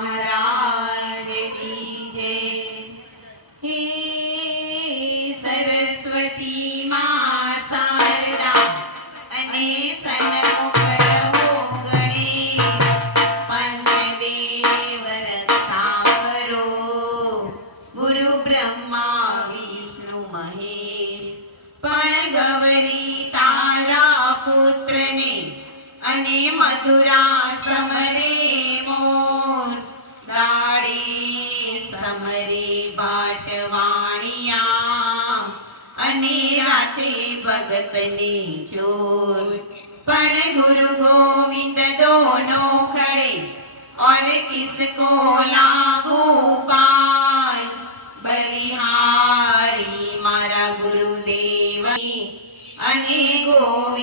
महाराज की जय। हे सरस्वती मां शारदा अने सन्मुख रहो गणेश, पंचदेव रक्षा करो, गुरु ब्रह्मा विष्णु महेश। पण गौरी तारा पुत्र ने अने मधुरा समरे मोर, दाड़े समरे बाटवाणिया अने राते भगत ने चोर। पण गुरु गोविंद दोनों खड़े और किसको लागू पाय, बलिहारी मारा गुरुदेव अने गोविंद